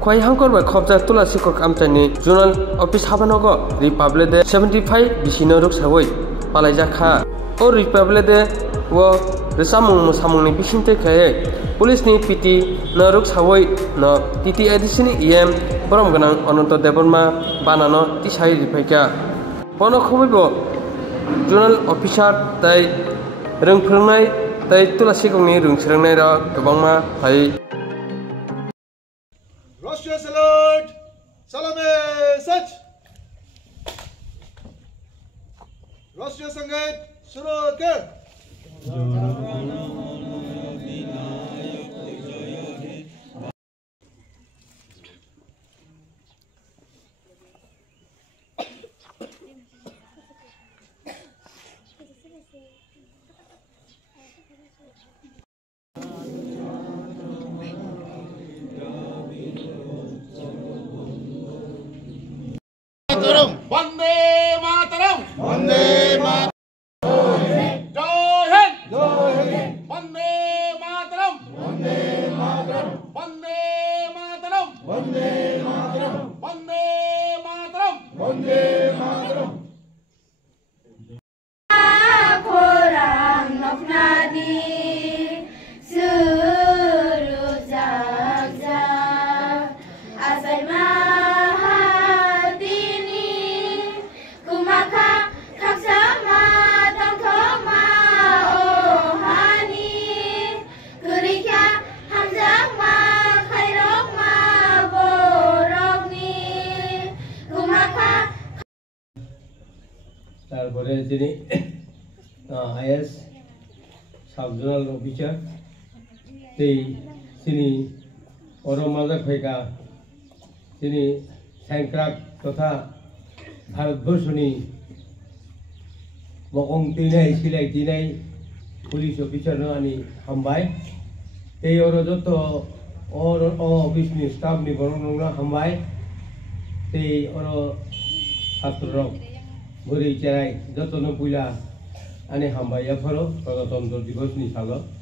Kwai hangkor by khopja tula sikok amtani journal office habanogo Republic de 75 bisino ruk sawoi palai jakha o Republic de wo resamung musamung ni bisinte khaye police ni piti na ruk sawoi no titi edisini em borom ganang Ananto Deborma banano tisai ripaika pono khobibo journal officer tai rungphrangnai tai tula sikokni rungsrangnai ra gobangma hai Russia salute! Salame sach! Russia sangat shuru kar! Vande Mataram! Vande Mataram! Jai Hind! Jai Hind! Vande Mataram! Vande Mataram! Vande Mataram! Vande Mataram! Vande Mataram! Vande Mataram! Korang noknadi suru jagja asal তারপরে যিনি is sub zonal officer তিনি অরমাজা ফাইকা তিনি স্যাংক্রাক তথা ভারতবর্ষনি মকং তিনাই সিলাই তিনাই police officer আনি হামবাই এই যত অফিসনি স্টাফনি বরং হামবাই এই ছাত্র Buri cerai, jatuh no pula, ane hamba ya faro, kalau tonton di bos ni saga.